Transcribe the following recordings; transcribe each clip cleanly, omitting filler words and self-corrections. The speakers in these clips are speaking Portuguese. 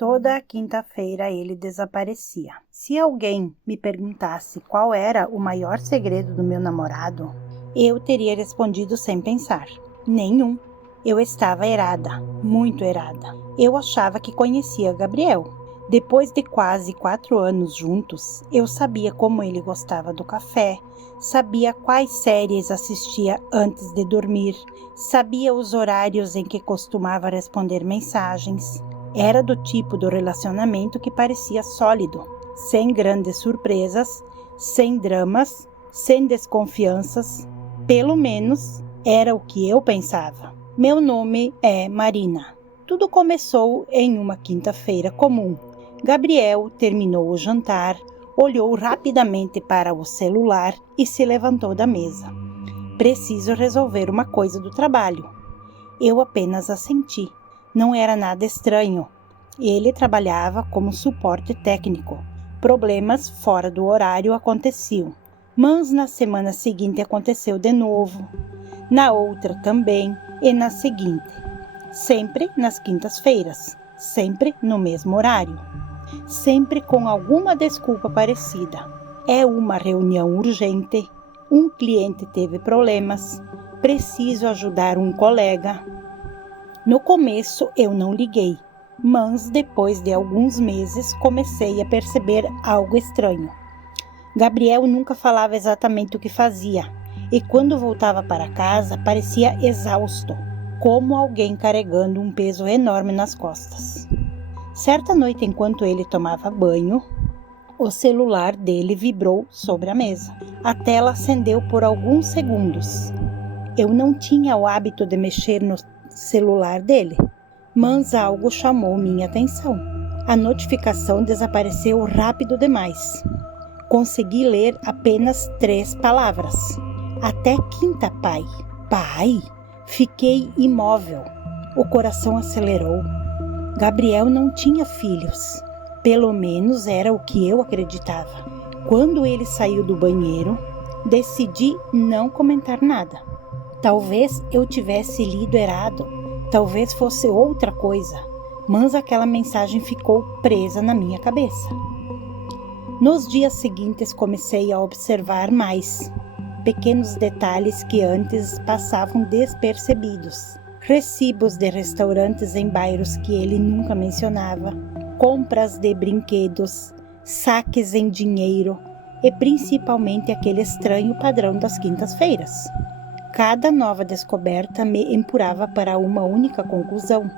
Toda quinta-feira ele desaparecia. Se alguém me perguntasse qual era o maior segredo do meu namorado, eu teria respondido sem pensar: nenhum. Eu estava errada, muito errada. Eu achava que conhecia Gabriel. Depois de quase 4 anos juntos, eu sabia como ele gostava do café, sabia quais séries assistia antes de dormir, sabia os horários em que costumava responder mensagens. Era do tipo do relacionamento que parecia sólido, sem grandes surpresas, sem dramas, sem desconfianças. Pelo menos era o que eu pensava. Meu nome é Marina. Tudo começou em uma quinta-feira comum. Gabriel terminou o jantar, olhou rapidamente para o celular e se levantou da mesa. Preciso resolver uma coisa do trabalho. Eu apenas assenti. Não era nada estranho. Ele trabalhava como suporte técnico. Problemas fora do horário aconteciam. Mas na semana seguinte aconteceu de novo. Na outra também e na seguinte. Sempre nas quintas-feiras. Sempre no mesmo horário. Sempre com alguma desculpa parecida. É uma reunião urgente. Um cliente teve problemas. Preciso ajudar um colega. No começo eu não liguei, mas depois de alguns meses comecei a perceber algo estranho. Gabriel nunca falava exatamente o que fazia, e quando voltava para casa parecia exausto, como alguém carregando um peso enorme nas costas. Certa noite, enquanto ele tomava banho, o celular dele vibrou sobre a mesa. A tela acendeu por alguns segundos. Eu não tinha o hábito de mexer no celular dele, mas algo chamou minha atenção. A notificação desapareceu rápido demais. Consegui ler apenas 3 palavras. Até quinta, pai. Pai? Fiquei imóvel. O coração acelerou. Gabriel não tinha filhos. Pelo menos era o que eu acreditava. Quando ele saiu do banheiro, decidi não comentar nada. Talvez eu tivesse lido errado, talvez fosse outra coisa, mas aquela mensagem ficou presa na minha cabeça. Nos dias seguintes comecei a observar mais pequenos detalhes que antes passavam despercebidos. Recibos de restaurantes em bairros que ele nunca mencionava, compras de brinquedos, saques em dinheiro e principalmente aquele estranho padrão das quintas-feiras. Cada nova descoberta me empurrava para uma única conclusão.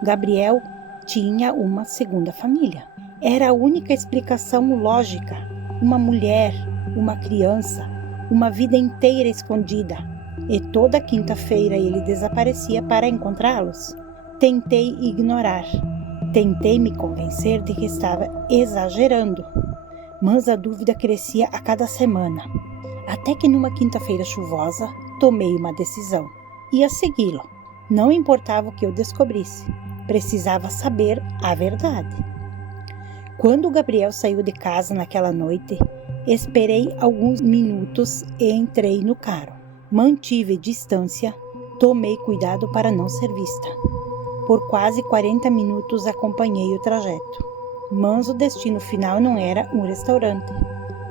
Gabriel tinha uma segunda família. Era a única explicação lógica. Uma mulher, uma criança, uma vida inteira escondida. E toda quinta-feira ele desaparecia para encontrá-los. Tentei ignorar. Tentei me convencer de que estava exagerando. Mas a dúvida crescia a cada semana. Até que numa quinta-feira chuvosa, tomei uma decisão. Ia segui-lo. Não importava o que eu descobrisse. Precisava saber a verdade. Quando Gabriel saiu de casa naquela noite, esperei alguns minutos e entrei no carro. Mantive distância, tomei cuidado para não ser vista. Por quase 40 minutos acompanhei o trajeto. Mas o destino final não era um restaurante.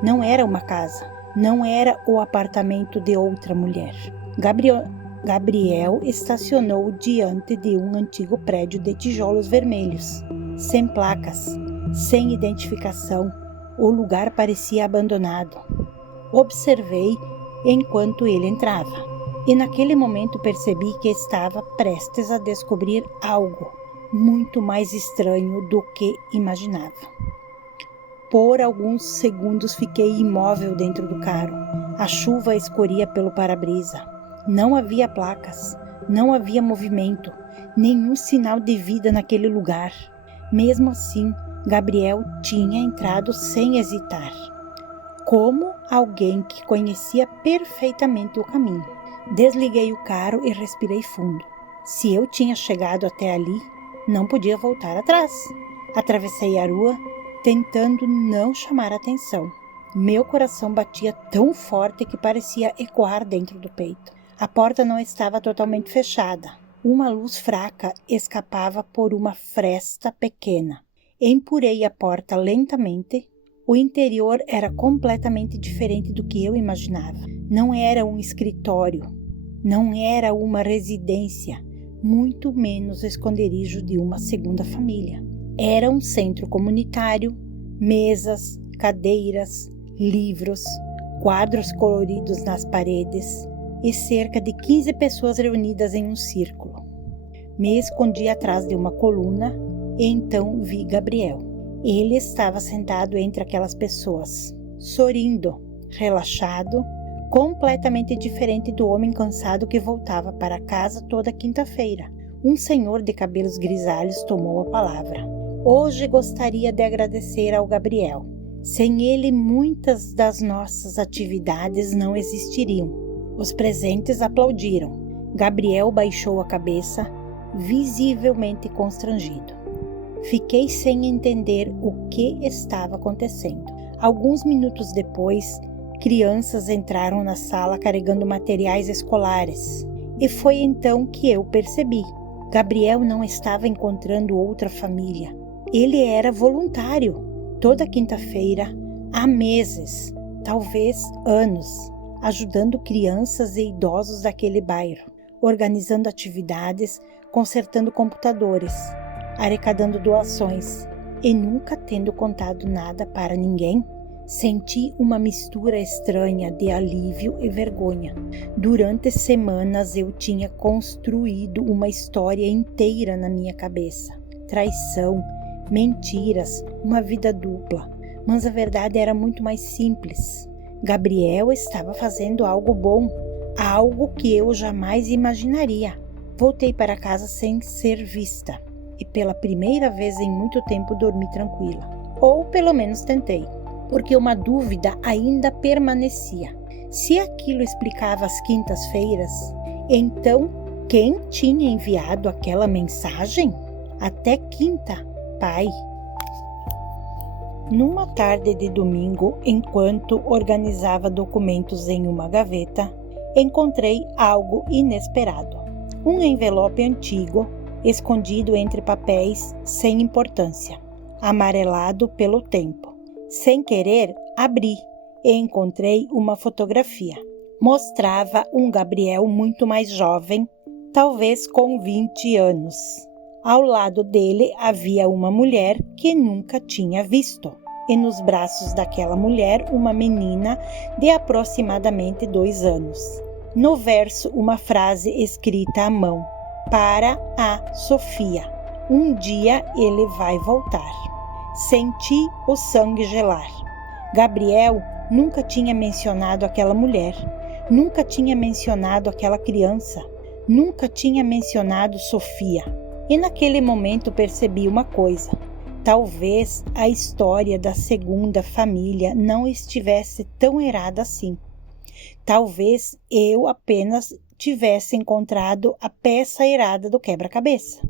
Não era uma casa. Não era o apartamento de outra mulher. Gabriel estacionou diante de um antigo prédio de tijolos vermelhos, sem placas, sem identificação. O lugar parecia abandonado. Observei enquanto ele entrava, e naquele momento percebi que estava prestes a descobrir algo muito mais estranho do que imaginava. Por alguns segundos fiquei imóvel dentro do carro. A chuva escorria pelo para-brisa. Não havia placas, não havia movimento, nenhum sinal de vida naquele lugar. Mesmo assim, Gabriel tinha entrado sem hesitar, como alguém que conhecia perfeitamente o caminho. Desliguei o carro e respirei fundo. Se eu tinha chegado até ali, não podia voltar atrás. Atravessei a rua, tentando não chamar atenção. Meu coração batia tão forte que parecia ecoar dentro do peito. A porta não estava totalmente fechada. Uma luz fraca escapava por uma fresta pequena. Empurrei a porta lentamente. O interior era completamente diferente do que eu imaginava. Não era um escritório, não era uma residência, muito menos esconderijo de uma segunda família. Era um centro comunitário, mesas, cadeiras, livros, quadros coloridos nas paredes e cerca de 15 pessoas reunidas em um círculo. Me escondi atrás de uma coluna e então vi Gabriel. Ele estava sentado entre aquelas pessoas, sorrindo, relaxado, completamente diferente do homem cansado que voltava para casa toda quinta-feira. Um senhor de cabelos grisalhos tomou a palavra. Hoje gostaria de agradecer ao Gabriel. Sem ele, muitas das nossas atividades não existiriam. Os presentes aplaudiram. Gabriel baixou a cabeça, visivelmente constrangido. Fiquei sem entender o que estava acontecendo. Alguns minutos depois, crianças entraram na sala carregando materiais escolares. E foi então que eu percebi. Gabriel não estava encontrando outra família. Ele era voluntário. Toda quinta-feira, há meses, talvez anos, ajudando crianças e idosos daquele bairro, organizando atividades, consertando computadores, arrecadando doações e nunca tendo contado nada para ninguém. Senti uma mistura estranha de alívio e vergonha. Durante semanas eu tinha construído uma história inteira na minha cabeça. Traição, mentiras, uma vida dupla. Mas a verdade era muito mais simples. Gabriel estava fazendo algo bom, algo que eu jamais imaginaria. Voltei para casa sem ser vista. E pela primeira vez em muito tempo dormi tranquila. Ou pelo menos tentei, porque uma dúvida ainda permanecia. Se aquilo explicava as quintas-feiras, então quem tinha enviado aquela mensagem? Até quinta, pai. Numa tarde de domingo, enquanto organizava documentos em uma gaveta, encontrei algo inesperado. Um envelope antigo, escondido entre papéis sem importância, amarelado pelo tempo. Sem querer, abri e encontrei uma fotografia. Mostrava um Gabriel muito mais jovem, talvez com 20 anos. Ao lado dele havia uma mulher que nunca tinha visto, e nos braços daquela mulher uma menina de aproximadamente 2 anos. No verso, uma frase escrita à mão: para a Sofia. Um dia ele vai voltar. Senti o sangue gelar. Gabriel nunca tinha mencionado aquela mulher, nunca tinha mencionado aquela criança, nunca tinha mencionado Sofia. E naquele momento percebi uma coisa. Talvez a história da segunda família não estivesse tão errada assim. Talvez eu apenas tivesse encontrado a peça errada do quebra-cabeça.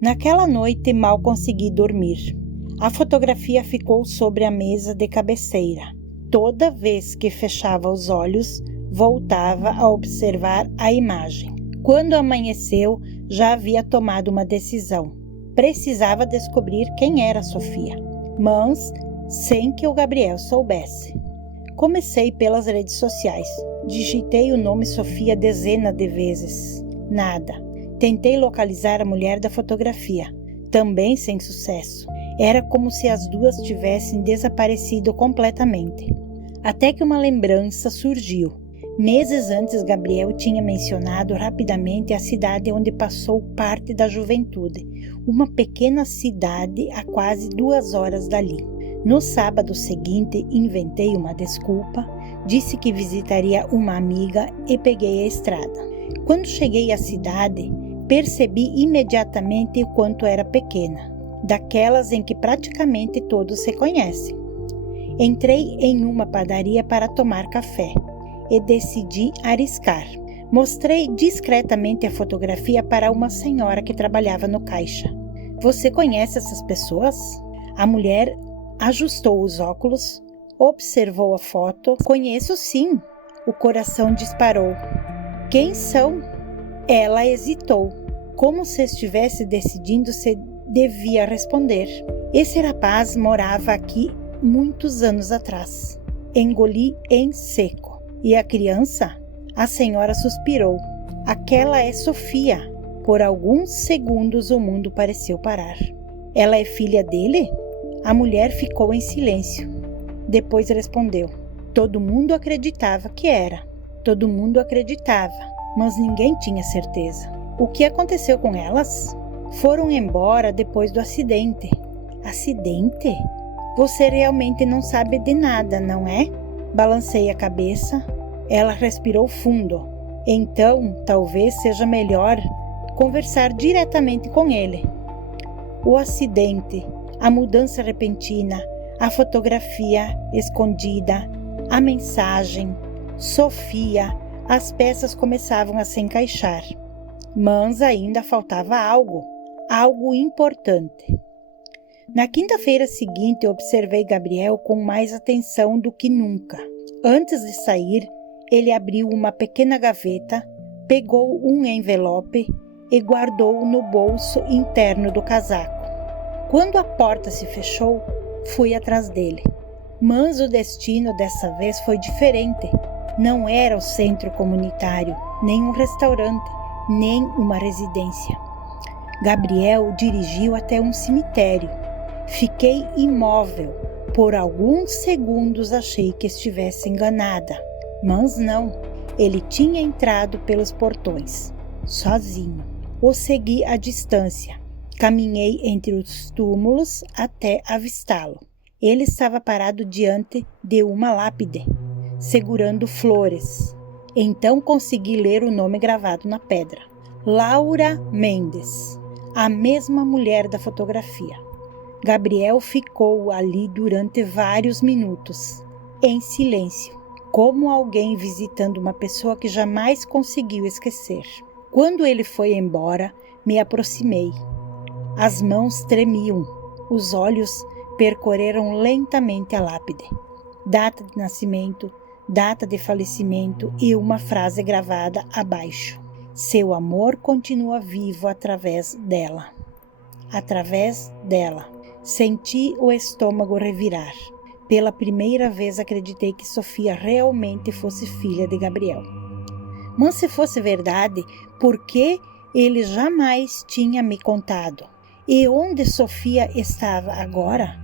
Naquela noite mal consegui dormir. A fotografia ficou sobre a mesa de cabeceira. Toda vez que fechava os olhos, voltava a observar a imagem. Quando amanheceu, já havia tomado uma decisão. Precisava descobrir quem era Sofia, mas sem que o Gabriel soubesse. Comecei pelas redes sociais. Digitei o nome Sofia dezenas de vezes. Nada. Tentei localizar a mulher da fotografia. Também sem sucesso. Era como se as duas tivessem desaparecido completamente. Até que uma lembrança surgiu. Meses antes, Gabriel tinha mencionado rapidamente a cidade onde passou parte da juventude. Uma pequena cidade a quase 2 horas dali. No sábado seguinte, inventei uma desculpa, disse que visitaria uma amiga e peguei a estrada. Quando cheguei à cidade, percebi imediatamente o quanto era pequena, daquelas em que praticamente todos se conhecem. Entrei em uma padaria para tomar café e decidi arriscar. Mostrei discretamente a fotografia para uma senhora que trabalhava no caixa. Você conhece essas pessoas? A mulher ajustou os óculos, observou a foto. Conheço sim. O coração disparou. Quem são? Ela hesitou, como se estivesse decidindo se devia responder. Esse rapaz morava aqui muitos anos atrás. Engoli em seco. E a criança? A senhora suspirou. Aquela é Sofia. Por alguns segundos o mundo pareceu parar. Ela é filha dele? A mulher ficou em silêncio. Depois respondeu. Todo mundo acreditava que era. Todo mundo acreditava, mas ninguém tinha certeza. O que aconteceu com elas? Foram embora depois do acidente. Acidente? Você realmente não sabe de nada, não é? Balancei a cabeça. Ela respirou fundo. Então, talvez seja melhor conversar diretamente com ele. O acidente, a mudança repentina, a fotografia escondida, a mensagem, Sofia, as peças começavam a se encaixar. Mas ainda faltava algo importante. Na quinta-feira seguinte, observei Gabriel com mais atenção do que nunca. Antes de sair, ele abriu uma pequena gaveta, pegou um envelope e guardou-o no bolso interno do casaco. Quando a porta se fechou, fui atrás dele. Mas o destino dessa vez foi diferente. Não era o centro comunitário, nem um restaurante, nem uma residência. Gabriel dirigiu até um cemitério. Fiquei imóvel. Por alguns segundos achei que estivesse enganada. Mas não. Ele tinha entrado pelos portões, sozinho. O segui à distância. Caminhei entre os túmulos até avistá-lo. Ele estava parado diante de uma lápide, segurando flores. Então consegui ler o nome gravado na pedra. Laura Mendes, a mesma mulher da fotografia. Gabriel ficou ali durante vários minutos, em silêncio, como alguém visitando uma pessoa que jamais conseguiu esquecer. Quando ele foi embora, me aproximei. As mãos tremiam, os olhos percorreram lentamente a lápide. Data de nascimento, data de falecimento e uma frase gravada abaixo. Seu amor continua vivo através dela. Através dela. Senti o estômago revirar. Pela primeira vez acreditei que Sofia realmente fosse filha de Gabriel. Mas se fosse verdade, por que ele jamais tinha me contado? E onde Sofia estava agora?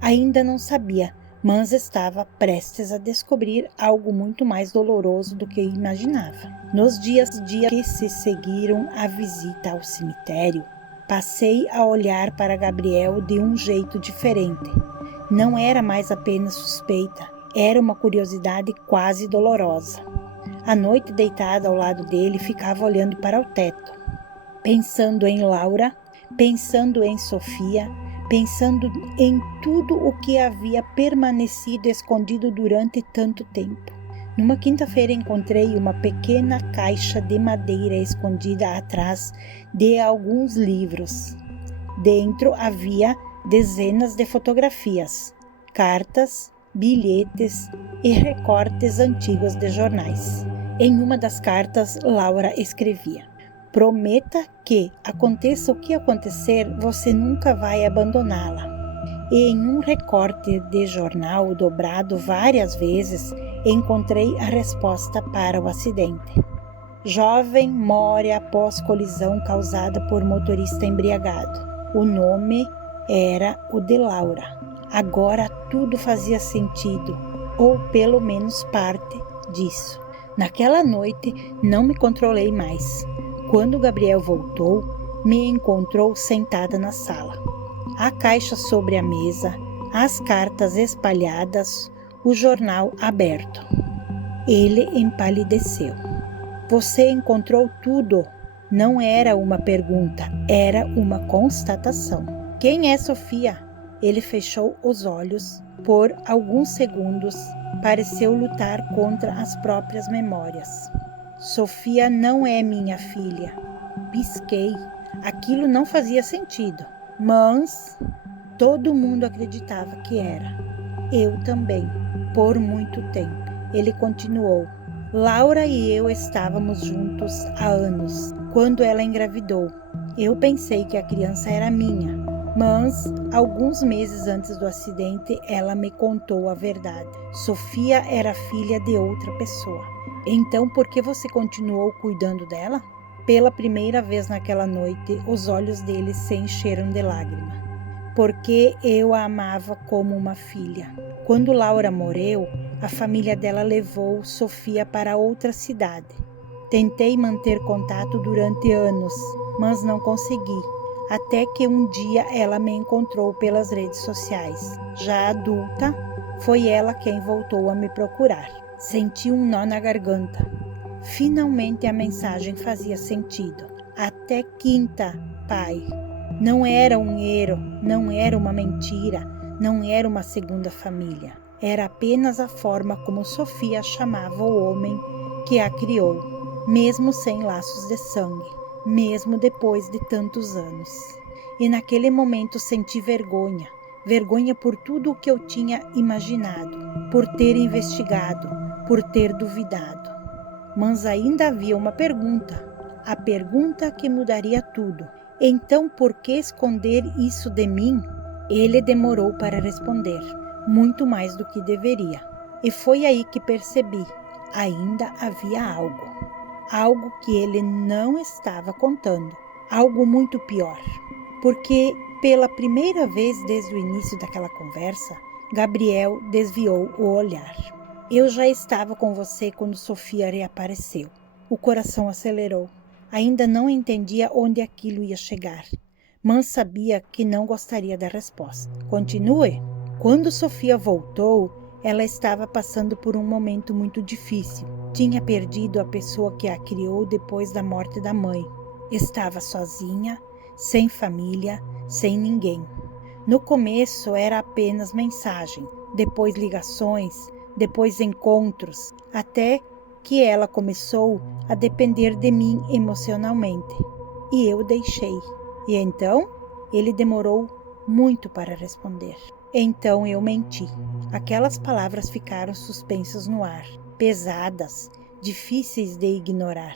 Ainda não sabia, mas estava prestes a descobrir algo muito mais doloroso do que imaginava. Nos dias que se seguiram à visita ao cemitério, passei a olhar para Gabriel de um jeito diferente. Não era mais apenas suspeita, era uma curiosidade quase dolorosa. À noite, deitada ao lado dele, ficava olhando para o teto, pensando em Laura, pensando em Sofia, pensando em tudo o que havia permanecido escondido durante tanto tempo. Numa quinta-feira encontrei uma pequena caixa de madeira escondida atrás de alguns livros. Dentro havia dezenas de fotografias, cartas, bilhetes e recortes antigos de jornais. Em uma das cartas, Laura escrevia: prometa que, aconteça o que acontecer, você nunca vai abandoná-la. E em um recorte de jornal dobrado várias vezes, encontrei a resposta para o acidente. Jovem morre após colisão causada por motorista embriagado. O nome era o de Laura. Agora tudo fazia sentido, ou pelo menos parte disso. Naquela noite não me controlei mais. Quando Gabriel voltou, me encontrou sentada na sala. A caixa sobre a mesa, as cartas espalhadas, o jornal aberto. Ele empalideceu. Você encontrou tudo? Não era uma pergunta, era uma constatação. Quem é Sofia? Ele fechou os olhos. Por alguns segundos, pareceu lutar contra as próprias memórias. Sofia não é minha filha. Pisquei. Aquilo não fazia sentido. Mas todo mundo acreditava que era. Eu também, por muito tempo. Ele continuou. Laura e eu estávamos juntos há anos, quando ela engravidou. Eu pensei que a criança era minha. Mas, alguns meses antes do acidente, ela me contou a verdade. Sofia era filha de outra pessoa. Então, por que você continuou cuidando dela? Pela primeira vez naquela noite, os olhos dele se encheram de lágrimas. Porque eu a amava como uma filha. Quando Laura morreu, a família dela levou Sofia para outra cidade. Tentei manter contato durante anos, mas não consegui. Até que um dia ela me encontrou pelas redes sociais. Já adulta, foi ela quem voltou a me procurar. Senti um nó na garganta. Finalmente a mensagem fazia sentido. Até quinta, pai. Não era um erro, não era uma mentira, não era uma segunda família. Era apenas a forma como Sofia chamava o homem que a criou, mesmo sem laços de sangue, mesmo depois de tantos anos. E naquele momento senti vergonha, vergonha por tudo o que eu tinha imaginado, por ter investigado, por ter duvidado. Mas ainda havia uma pergunta, a pergunta que mudaria tudo. Então, por que esconder isso de mim? Ele demorou para responder, muito mais do que deveria. E foi aí que percebi, ainda havia algo que ele não estava contando, algo muito pior. Porque, pela primeira vez desde o início daquela conversa, Gabriel desviou o olhar. Eu já estava com você quando Sofia reapareceu. O coração acelerou. Ainda não entendia onde aquilo ia chegar, mas sabia que não gostaria da resposta. Continue. Quando Sofia voltou, ela estava passando por um momento muito difícil. Tinha perdido a pessoa que a criou depois da morte da mãe. Estava sozinha, sem família, sem ninguém. No começo era apenas mensagem, depois ligações, depois encontros, até que ela começou a depender de mim emocionalmente. E eu deixei. E então, ele demorou muito para responder. Então eu menti. Aquelas palavras ficaram suspensas no ar, pesadas, difíceis de ignorar.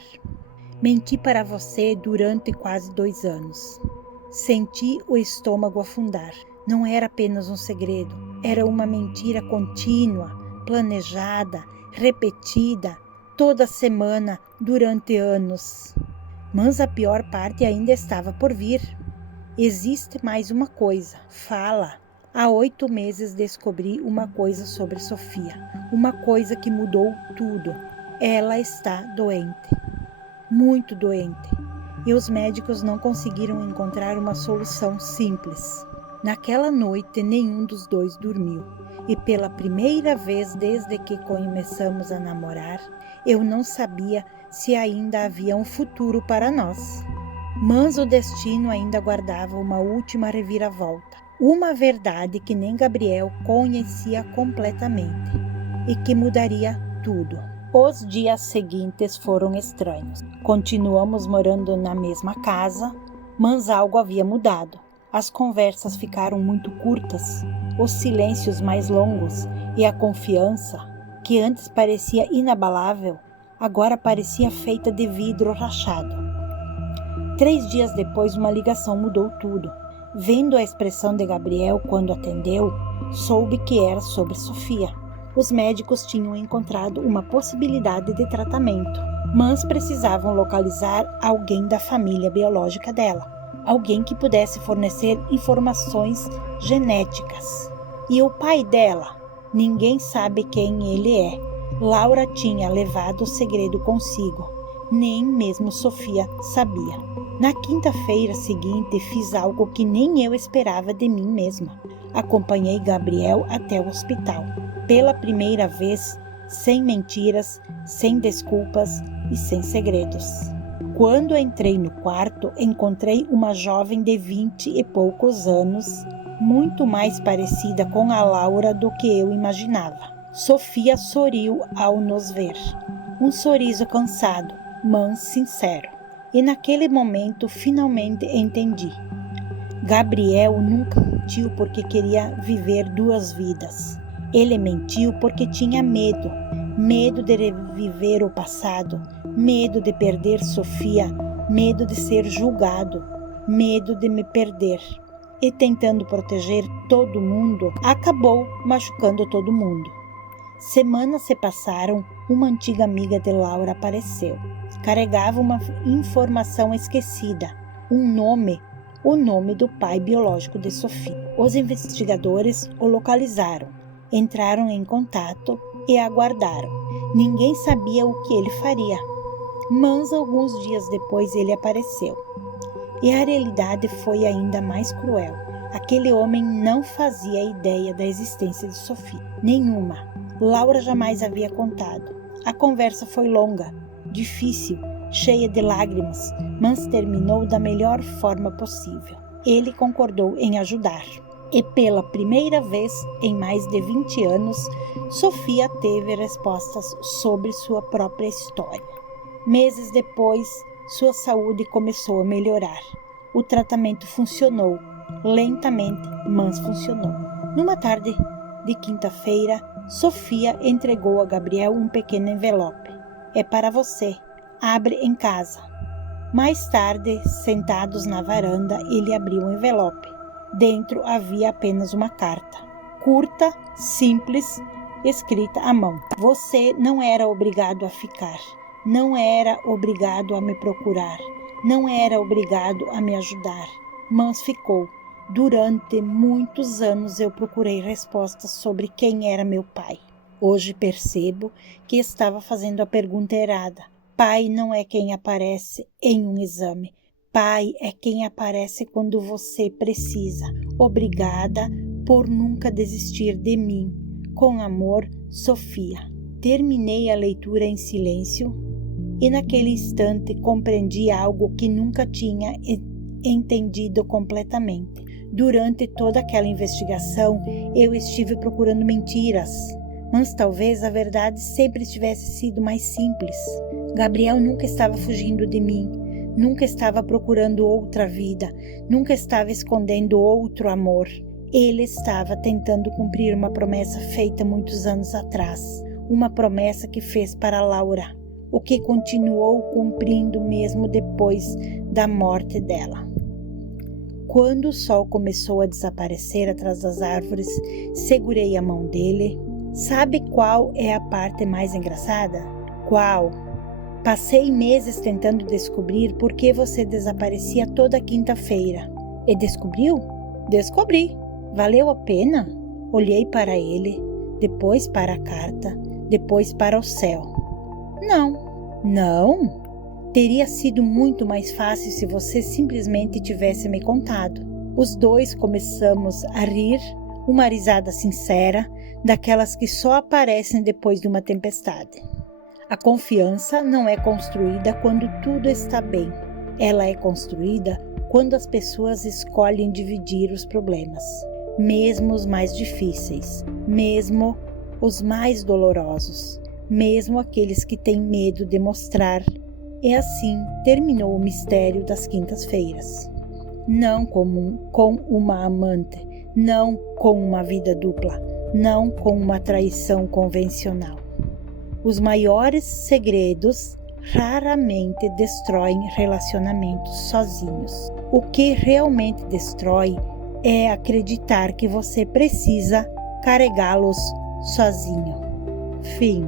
Menti para você durante quase 2 anos. Senti o estômago afundar. Não era apenas um segredo, era uma mentira contínua, planejada, repetida, toda semana, durante anos. Mas a pior parte ainda estava por vir. Existe mais uma coisa. Fala. Há 8 meses descobri uma coisa sobre Sofia. Uma coisa que mudou tudo. Ela está doente. Muito doente. E os médicos não conseguiram encontrar uma solução simples. Naquela noite, nenhum dos dois dormiu. E pela primeira vez desde que começamos a namorar, eu não sabia se ainda havia um futuro para nós. Mas o destino ainda guardava uma última reviravolta. Uma verdade que nem Gabriel conhecia completamente e que mudaria tudo. Os dias seguintes foram estranhos. Continuamos morando na mesma casa, mas algo havia mudado. As conversas ficaram muito curtas, os silêncios mais longos e a confiança, que antes parecia inabalável, agora parecia feita de vidro rachado. 3 dias depois, uma ligação mudou tudo. Vendo a expressão de Gabriel quando atendeu, soube que era sobre Sofia. Os médicos tinham encontrado uma possibilidade de tratamento, mas precisavam localizar alguém da família biológica dela. Alguém que pudesse fornecer informações genéticas. E o pai dela? Ninguém sabe quem ele é. Laura tinha levado o segredo consigo. Nem mesmo Sofia sabia. Na quinta-feira seguinte, fiz algo que nem eu esperava de mim mesma. Acompanhei Gabriel até o hospital. Pela primeira vez, sem mentiras, sem desculpas e sem segredos. Quando entrei no quarto, encontrei uma jovem de 20 e poucos anos, muito mais parecida com a Laura do que eu imaginava. Sofia sorriu ao nos ver. Um sorriso cansado, mas sincero. E naquele momento, finalmente entendi. Gabriel nunca mentiu porque queria viver 2 vidas. Ele mentiu porque tinha medo. Medo de reviver o passado, medo de perder Sofia, medo de ser julgado, medo de me perder. e tentando proteger todo mundo, acabou machucando todo mundo. Semanas se passaram, uma antiga amiga de Laura apareceu. Carregava uma informação esquecida, o nome do pai biológico de Sophie. Os investigadores o localizaram, entraram em contato e aguardaram. Ninguém sabia o que ele faria, mas alguns dias depois ele apareceu. E a realidade foi ainda mais cruel. Aquele homem não fazia ideia da existência de Sophie. Nenhuma. Laura jamais havia contado. A conversa foi longa, difícil, cheia de lágrimas, mas terminou da melhor forma possível. Ele concordou em ajudar. E pela primeira vez em mais de 20 anos, Sofia teve respostas sobre sua própria história. Meses depois, sua saúde começou a melhorar. O tratamento funcionou, lentamente, mas funcionou. Numa tarde de quinta-feira, Sofia entregou a Gabriel um pequeno envelope. É para você. Abre em casa. Mais tarde, sentados na varanda, ele abriu o envelope. Dentro havia apenas uma carta. Curta, simples, escrita à mão. Você não era obrigado a ficar. Não era obrigado a me procurar. Não era obrigado a me ajudar. Mas ficou. Durante muitos anos eu procurei respostas sobre quem era meu pai. Hoje percebo que estava fazendo a pergunta errada. Pai não é quem aparece em um exame. Pai é quem aparece quando você precisa. Obrigada por nunca desistir de mim. Com amor, Sofia. Terminei a leitura em silêncio e naquele instante compreendi algo que nunca tinha entendido completamente. Durante toda aquela investigação, eu estive procurando mentiras, mas talvez a verdade sempre tivesse sido mais simples. Gabriel nunca estava fugindo de mim, nunca estava procurando outra vida, nunca estava escondendo outro amor. Ele estava tentando cumprir uma promessa feita muitos anos atrás, uma promessa que fez para Laura, o que continuou cumprindo mesmo depois da morte dela. Quando o sol começou a desaparecer atrás das árvores, segurei a mão dele. Sabe qual é a parte mais engraçada? Qual? Passei meses tentando descobrir por que você desaparecia toda quinta-feira. E descobriu? Descobri. Valeu a pena? Olhei para ele, depois para a carta, depois para o céu. Não. Não? Teria sido muito mais fácil se você simplesmente tivesse me contado. Os dois começamos a rir, uma risada sincera, daquelas que só aparecem depois de uma tempestade. A confiança não é construída quando tudo está bem. Ela é construída quando as pessoas escolhem dividir os problemas, mesmo os mais difíceis, mesmo os mais dolorosos, mesmo aqueles que têm medo de mostrar. E assim terminou o mistério das quintas-feiras. Não com uma amante, não com uma vida dupla, não com uma traição convencional. Os maiores segredos raramente destroem relacionamentos sozinhos. O que realmente destrói é acreditar que você precisa carregá-los sozinho. Fim.